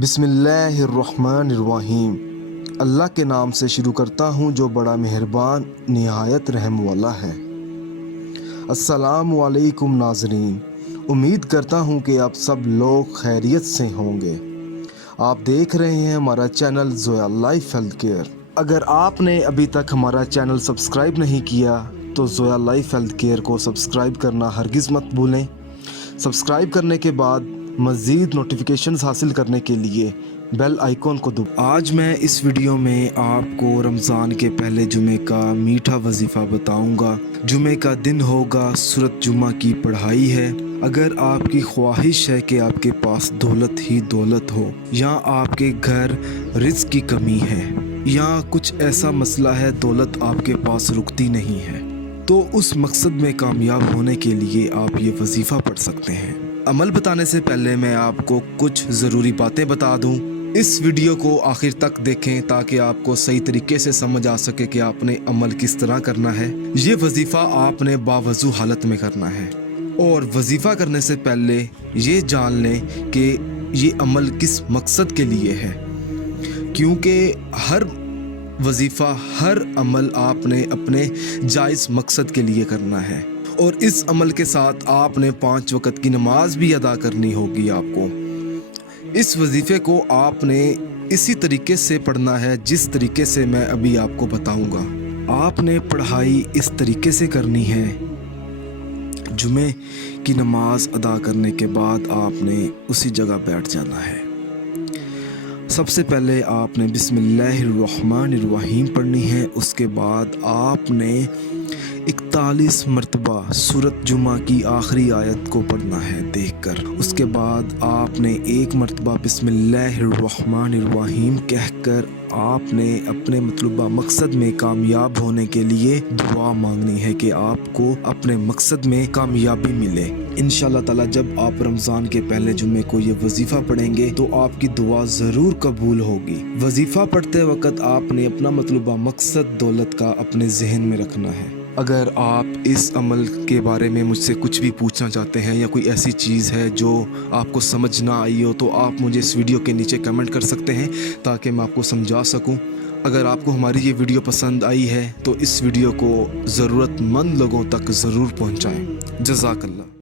बिस्मिल्लाहिर्रहमानिर्रहीम। अल्लाह के नाम से शुरू करता हूँ जो बड़ा मेहरबान निहायत रहम वाला है। अस्सलामु अलैकुम नाज़रीन, उम्मीद करता हूँ कि आप सब लोग खैरियत से होंगे। आप देख रहे हैं हमारा channel Zoya life health care. अगर आपने अभी तक हमारा चैनल सब्सक्राइब नहीं किया तो ज़ोया लाइफ हेल्थ केयर को सब्सक्राइब करना हरगिज़ मत भूलें। सब्सक्राइब करने के बाद मज़ीद नोटिफिकेशंस हासिल करने के लिए बेल आइकॉन को दबाएं। आज मैं इस वीडियो में आपको रमज़ान के पहले जुमे का मीठा वजीफ़ा बताऊंगा। जुमे का दिन होगा, सूरत जुमा की पढ़ाई है। अगर आपकी ख्वाहिश है कि आपके पास दौलत ही दौलत हो, या आपके घर रिज़्क़ की कमी है, या कुछ ऐसा मसला है दौलत आपके पास रुकती नहीं है, तो उस मकसद में कामयाब होने के लिए आप ये वजीफ़ा पढ़ सकते हैं। अमल बताने से पहले मैं आपको कुछ ज़रूरी बातें बता दूं। इस वीडियो को आखिर तक देखें ताकि आपको सही तरीके से समझ आ सके कि आपने अमल किस तरह करना है। ये वजीफ़ा आपने बावजू हालत में करना है, और वजीफ़ा करने से पहले ये जान लें कि ये अमल किस मकसद के लिए है, क्योंकि हर वजीफ़ा, हर अमल आपने अपने जायज़ मकसद के लिए करना है, और इस अमल के साथ आपने 5 वक़्त की नमाज भी अदा करनी होगी। आपको इस वजीफ़े को आपने इसी तरीके से पढ़ना है जिस तरीके से मैं अभी आपको बताऊंगा। आपने पढ़ाई इस तरीके से करनी है। जुमे की नमाज अदा करने के बाद आपने उसी जगह बैठ जाना है। सबसे पहले आपने बिस्मिल्लाहिर्रहमानिर्रहीम पढ़नी है। उसके बाद आपने 41 मरतबा सूरत जुमा की आखिरी आयत को पढ़ना है देखकर। उसके बाद आपने 1 मरतबा बिस्मिल्लाहिर्रहमानिर्रहीम कहकर आपने अपने मतलूबा मकसद में कामयाब होने के लिए दुआ मांगनी है कि आपको अपने मकसद में कामयाबी मिले। इंशाअल्लाह ताला जब आप रमज़ान के पहले जुमे को ये वजीफ़ा पढ़ेंगे तो आपकी दुआ ज़रूर कबूल होगी। वजीफ़ा पढ़ते वक्त आपने अपना मतलूबा मकसद दौलत का अपने जहन में रखना है। अगर आप इस अमल के बारे में मुझसे कुछ भी पूछना चाहते हैं, या कोई ऐसी चीज़ है जो आपको समझ ना आई हो, तो आप मुझे इस वीडियो के नीचे कमेंट कर सकते हैं ताकि मैं आपको समझा सकूं। अगर आपको हमारी ये वीडियो पसंद आई है तो इस वीडियो को ज़रूरतमंद लोगों तक ज़रूर पहुंचाएं। जज़ाकल्लाह।